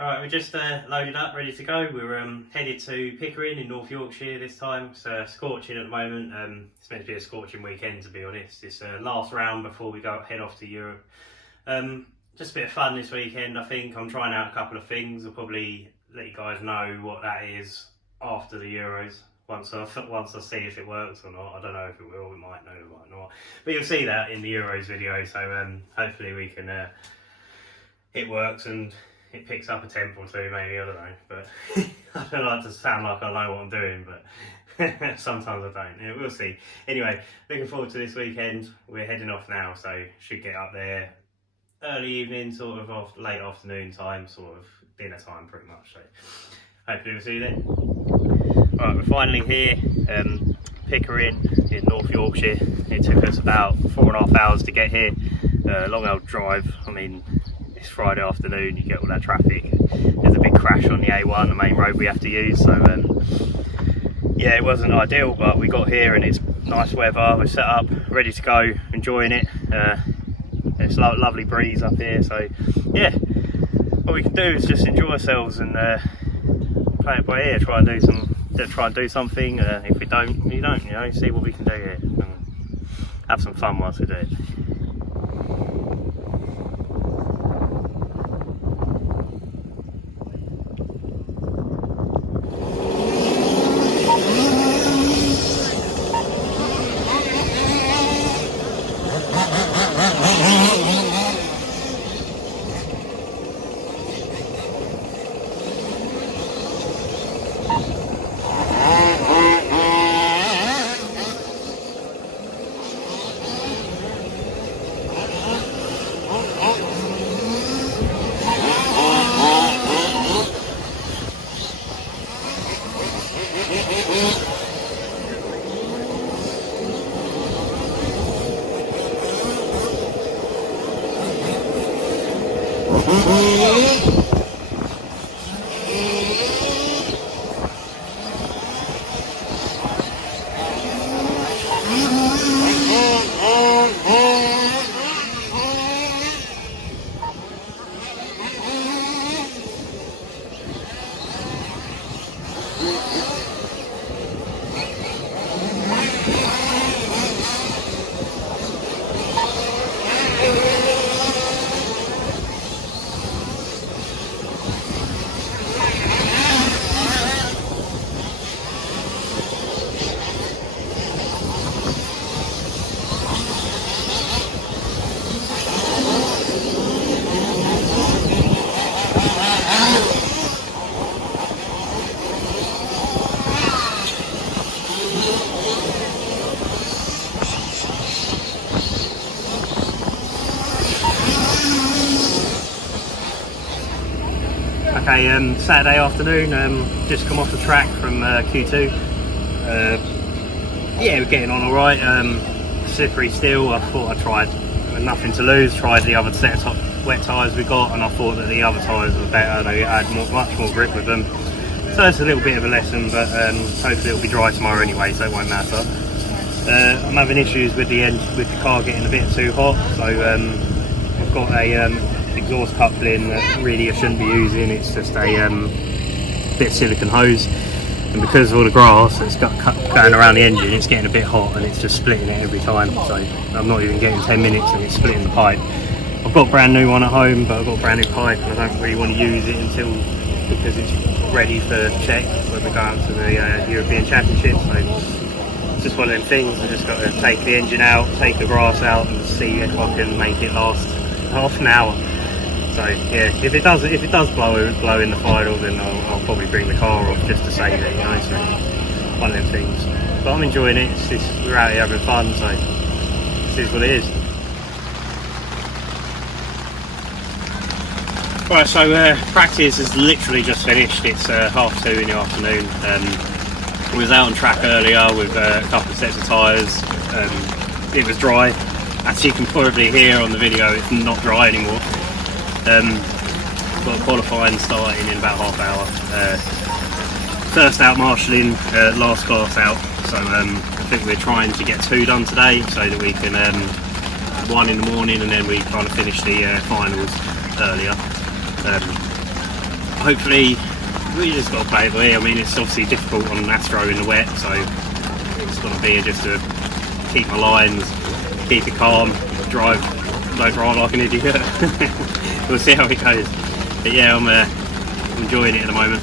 Alright, we're just loaded up, ready to go. We're headed to Pickering in North Yorkshire this time. It's scorching at the moment. It's meant to be a scorching weekend, to be honest. It's last round before we head off to Europe. Just a bit of fun this weekend, I think. I'm trying out a couple of things. I'll probably let you guys know what that is after the Euros. Once I see if it works or not. I don't know if it will, we might know, it might not. But you'll see that in the Euros video, so hopefully we can, it works and it picks up a temp or two, maybe, I don't know. But I don't like to sound like I know what I'm doing, but sometimes I don't. Yeah, we'll see. Anyway, looking forward to this weekend. We're heading off now, so should get up there early evening, sort of off, late afternoon time, sort of dinner time pretty much. So hopefully we'll see you then. Right, we're finally here, Pickering in North Yorkshire. It took us about 4.5 hours to get here. Long old drive. I mean, it's Friday afternoon, you get all that traffic. There's a big crash on the A1, the main road we have to use, so yeah, it wasn't ideal, but we got here and it's nice weather. We're set up, ready to go, enjoying it. It's a lovely breeze up here, so yeah, what we can do is just enjoy ourselves and play it by ear, try and do something. If we don't, we don't, you know, see what we can do here and have some fun whilst we do it. Okay, Saturday afternoon, just come off the track from Q2. Yeah, we're getting on alright, slippery still. I thought I tried, with nothing to lose, tried the other set of wet tyres we got, and I thought that the other tyres were better, they had much more grip with them. So it's a little bit of a lesson, but hopefully it'll be dry tomorrow anyway, so it won't matter. I'm having issues with the car getting a bit too hot, so I've got a exhaust coupling that really I shouldn't be using. It's just a bit of silicone hose, and because of all the grass that's going around the engine, it's getting a bit hot and it's just splitting it every time. So I'm not even getting 10 minutes and it's splitting the pipe. I've got a brand new one at home, but I've got a brand new pipe and I don't really want to use it because it's ready for check when we go out to the European Championship. So it's just one of them things. I've just got to take the engine out, take the grass out, and see if I can make it last half an hour. So yeah, if it does blow in the final, then I'll probably bring the car off just to save it, you know. So one of them things. But I'm enjoying it. We're out here having fun, so this is what it is. Right, so practice has literally just finished. It's 2:30 in the afternoon. We was out on track earlier with a couple of sets of tyres. It was dry. As you can probably hear on the video, it's not dry anymore. Got qualifying starting in about half hour. First out marshalling, last class out. So I think we're trying to get 2 done today, so that we can 1 in the morning, and then we kind of finish the finals earlier. hopefully we just got to play it by ear. I mean, it's obviously difficult on Astro in the wet, so it's got to be just to keep my lines, keep it calm, don't drive like an idiot. We'll see how it goes. But yeah, I'm enjoying it at the moment.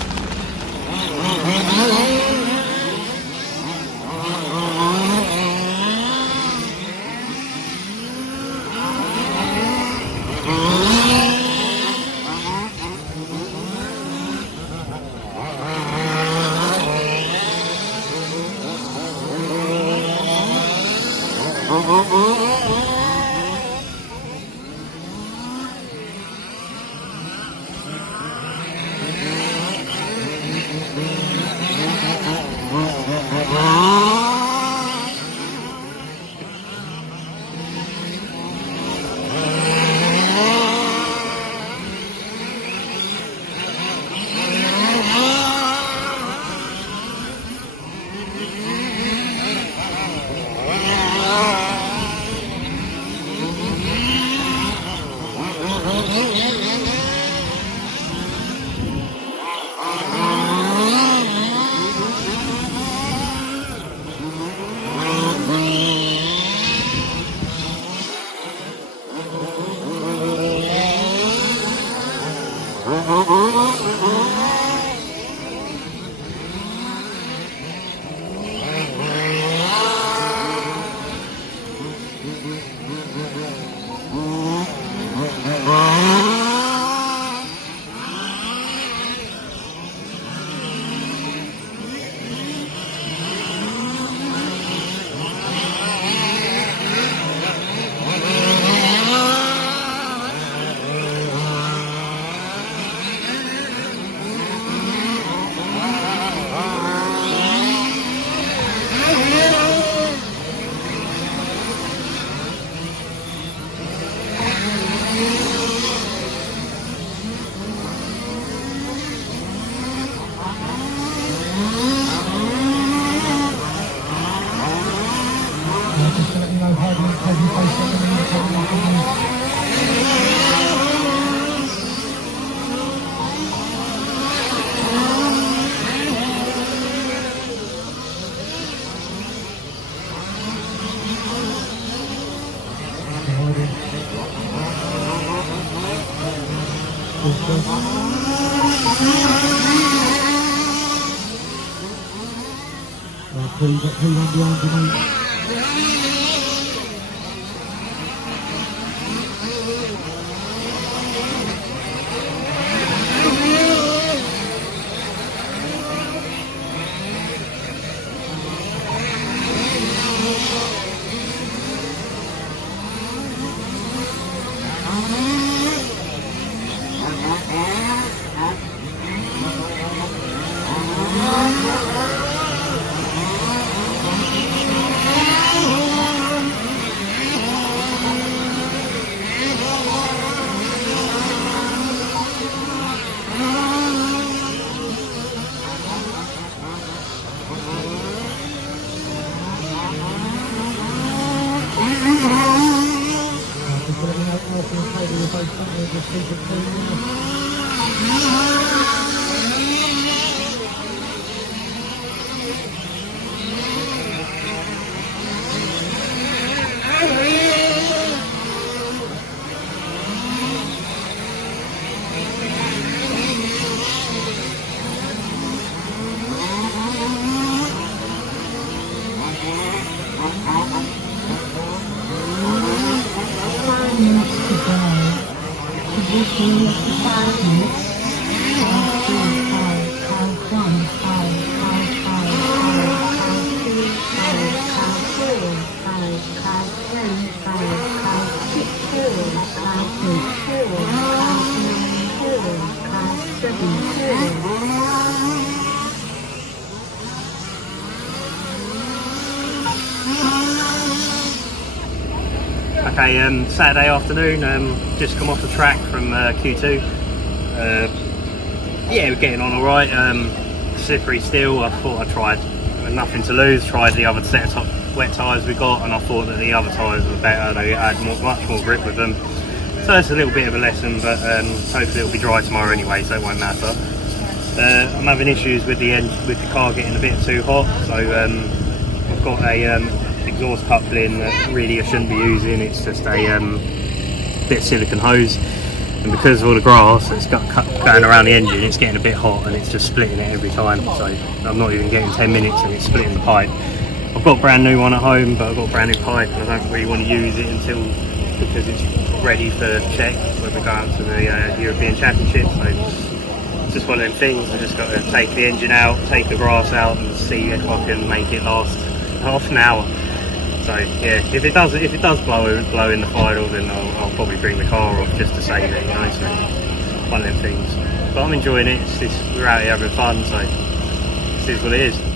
Okay, Saturday afternoon, just come off the track from Q2. Yeah, we're getting on alright, slippery still. I thought I tried, nothing to lose, tried the other set of wet tyres we got, and I thought that the other tyres were better, they had much more grip with them. So it's a little bit of a lesson, but hopefully it'll be dry tomorrow anyway, so it won't matter. I'm having issues with the car getting a bit too hot, so I've got a exhaust coupling that really I shouldn't be using. It's just a bit of silicone hose, and because of all the grass that's going around the engine, it's getting a bit hot and it's just splitting it every time. So I'm not even getting 10 minutes and it's splitting the pipe. I've got a brand new one at home, but I've got a brand new pipe and I don't really want to use it because it's ready for check when we go out to the European Championship. So it's just one of them things. I just got to take the engine out, take the grass out, and see if I can make it last half an hour. So yeah, if it does blow in the final, then I'll probably bring the car off just to save it, you know. So one of them things. But I'm enjoying it. We're out here having fun, so this is what it is.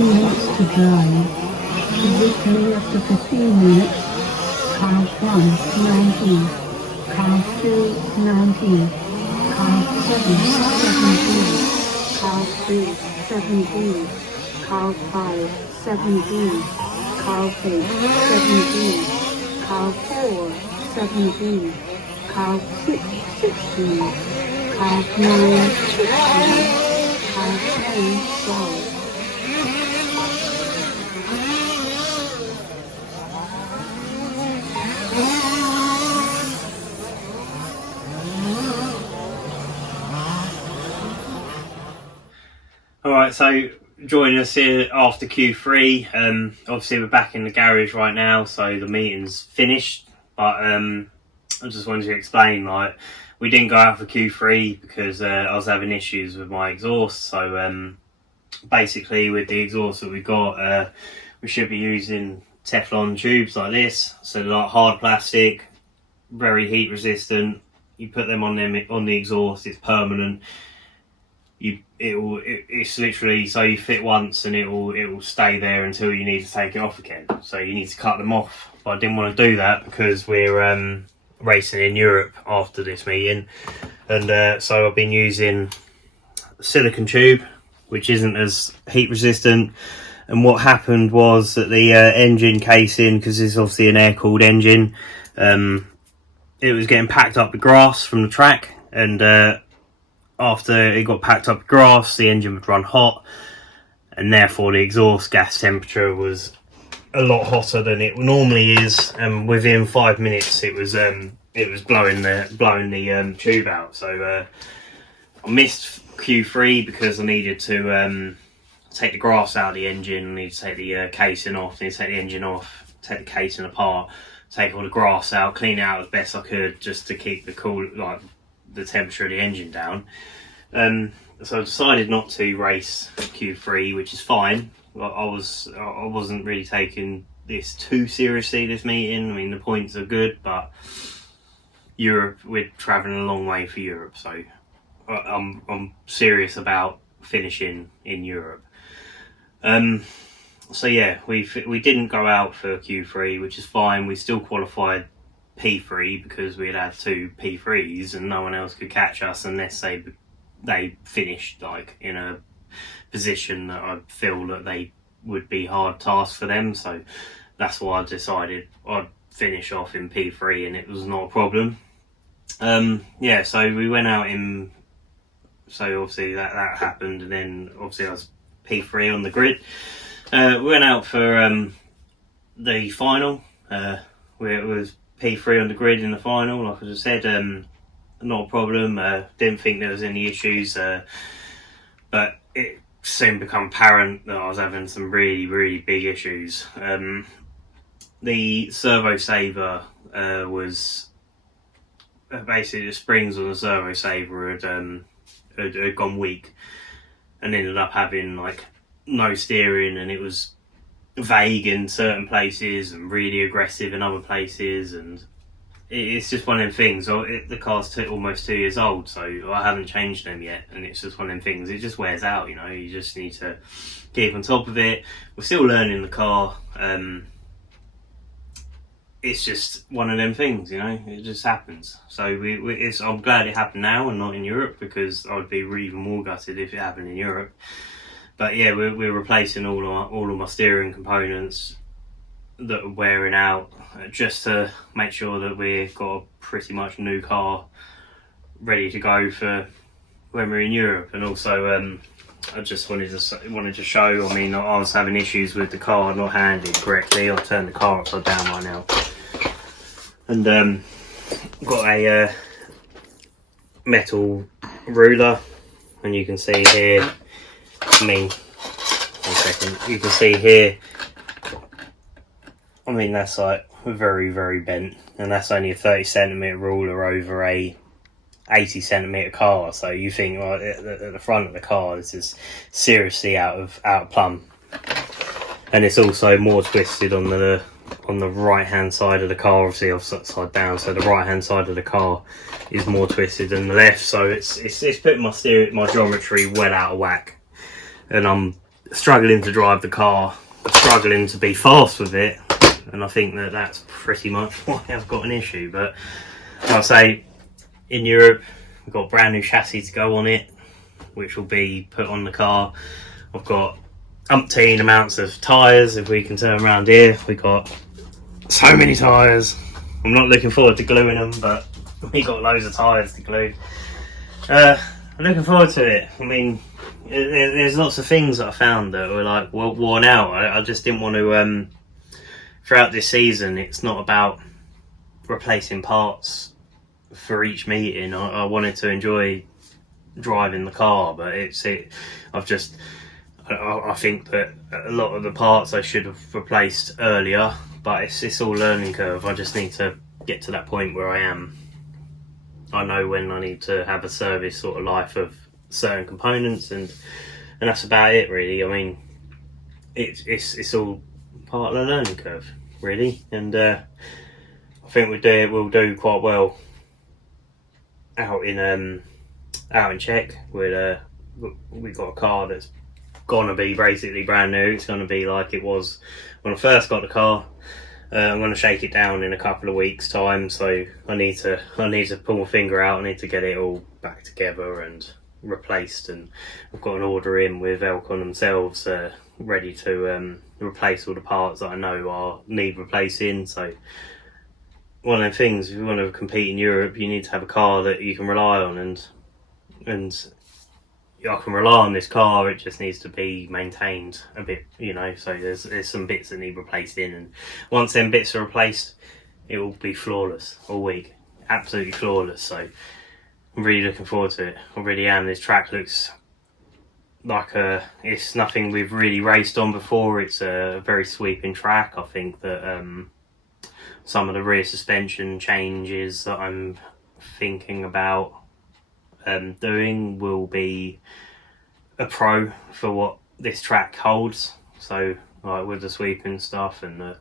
minutes to drive. Victory up to 15 minutes. Car 1, 19. Car 2, 19. Car 7, 17. Car 3, 17. Car 5, 17. Car 8, 17. Car 4, 17. Car 6, 16. Car 9, 16. Car 10, 12. Alright, so joining us here after Q3. Obviously we're back in the garage right now, so the meeting's finished, but I just wanted to explain, like, we didn't go out for Q3 because I was having issues with my exhaust. So basically with the exhaust that we've got, we should be using Teflon tubes like this, so like hard plastic, very heat resistant. You put them on the exhaust, it's permanent. It's literally, so you fit once and it will stay there until you need to take it off again. So you need to cut them off, but I didn't want to do that because we're racing in Europe after this meeting, and so I've been using a silicone tube which isn't as heat resistant. And what happened was that the engine casing, because this is obviously an air-cooled engine, it was getting packed up with grass from the track, and after it got packed up with grass, the engine would run hot, and therefore the exhaust gas temperature was a lot hotter than it normally is, and within 5 minutes it was blowing the tube out. So I missed Q3 because I needed to take the grass out of the engine. I need to take the casing off, I need to take the engine off, take the casing apart, take all the grass out, clean it out as best I could, just to keep the temperature of the engine down. So I decided not to race Q3, which is fine. I wasn't really taking this too seriously, this meeting. I mean, the points are good, but Europe, we're travelling a long way for Europe, so I'm serious about finishing in Europe. So yeah, we didn't go out for Q3, which is fine. We still qualified P3 because we'd had 2 P3s and no one else could catch us unless they finished like in a position that I feel that they would be hard tasks for them. So that's why I decided I'd finish off in P3, and it was not a problem. Yeah, so we went out in, so obviously that happened, and then obviously I was P3 on the grid. We went out for the final. Where it was P3 on the grid in the final, like I just said. Not a problem. Didn't think there was any issues, but it soon became apparent that I was having some really big issues. The servo saver was basically, the springs on the servo saver had gone weak and ended up having like no steering, and it was vague in certain places and really aggressive in other places, and it's just one of them things. The car's almost 2 years old, so I haven't changed them yet, and it's just one of them things. It just wears out, you know. You just need to keep on top of it. We're still learning the car. It's just one of them things, you know. It just happens. So I'm glad it happened now and not in Europe, because I'd be even more gutted if it happened in Europe. But yeah, we're replacing all of my steering components that are wearing out, just to make sure that we've got a pretty much new car ready to go for when we're in Europe. And also I just wanted to show. I mean, I was having issues with the car not handling correctly. I'll turn the car upside down right now, and got a metal ruler, and you can see here. I mean, 1 second. You can see here. I mean, that's like very, very bent, and that's only a 30cm ruler over a 80cm car. So you think, well, at the front of the car, this is seriously out of plumb, and it's also more twisted on the right hand side of the car, obviously upside down. So the right hand side of the car is more twisted than the left. So it's putting my geometry well out of whack, and I'm struggling to drive the car, struggling to be fast with it. And I think that's pretty much why I've got an issue. But I'll say, in Europe, we've got a brand new chassis to go on it, which will be put on the car. I've got umpteen amounts of tyres. If we can turn around here, we've got so many tyres. I'm not looking forward to gluing them, but we got loads of tyres to glue. I'm looking forward to it. I mean, there's lots of things that I found that were like worn out. I just didn't want to. Throughout this season, it's not about replacing parts for each meeting. I wanted to enjoy driving the car, but I think that a lot of the parts I should have replaced earlier, but it's all learning curve. I just need to get to that point where I am. I know when I need to have a service sort of life of certain components, and that's about it really. I mean, it's all part of the learning curve really, and I think we'll do quite well out in Czech. We got a car that's gonna be basically brand new. It's gonna be like it was when I first got the car. I'm gonna shake it down in a couple of weeks time, so I need to pull my finger out. I need to get it all back together and replaced, and I've got an order in with Elcon themselves, ready to replace all the parts that I know need replacing. So one of the things, if you want to compete in Europe, you need to have a car that you can rely on, and I can rely on this car. It just needs to be maintained a bit, you know. So there's some bits that need replacing, and once them bits are replaced, it will be flawless all week, absolutely flawless. So I'm really looking forward to it. I really am. This track looks like it's nothing we've really raced on before. It's a very sweeping track. I think that some of the rear suspension changes that I'm thinking about doing will be a pro for what this track holds. So like with the sweeping stuff, and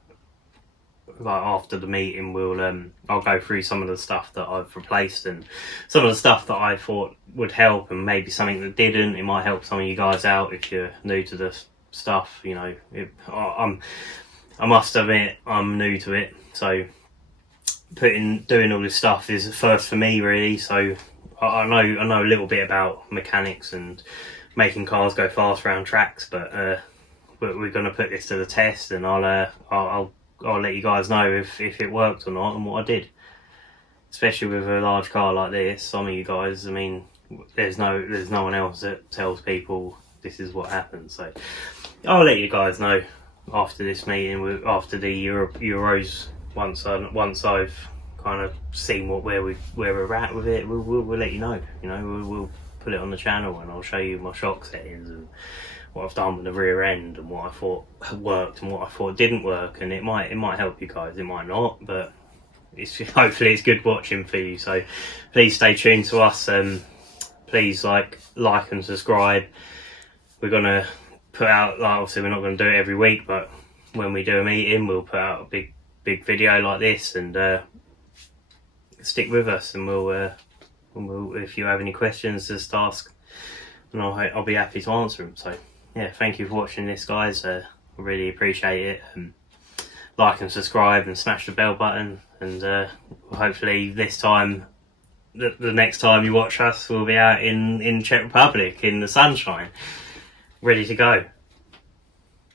like after the meeting, I'll go through some of the stuff that I've replaced and some of the stuff that I thought would help, and maybe something that didn't. It might help some of you guys out if you're new to this stuff. You know, I must admit I'm new to it, so doing all this stuff is first for me really. So I know a little bit about mechanics and making cars go fast around tracks, but we're going to put this to the test, and I'll let you guys know if it worked or not and what I did. Especially with a large car like this, some of you guys, I mean, there's no one else that tells people this is what happens. So I'll let you guys know after this meeting, after the Euros, once I've kind of seen where we're at with it. We'll let you know. You know, we'll put it on the channel, and I'll show you my shock settings and what I've done with the rear end, and what I thought worked and what I thought didn't work. And it might help you guys, it might not, but hopefully it's good watching for you. So please stay tuned to us, and please like and subscribe. We're gonna put out, like, obviously we're not going to do it every week, but when we do a meeting, we'll put out a big video like this, and stick with us, and we'll if you have any questions, just ask, and I'll be happy to answer them. So yeah, thank you for watching this, guys. I really appreciate it. Like and subscribe and smash the bell button, and hopefully this time, the next time you watch us, we'll be out in Czech Republic in the sunshine, ready to go.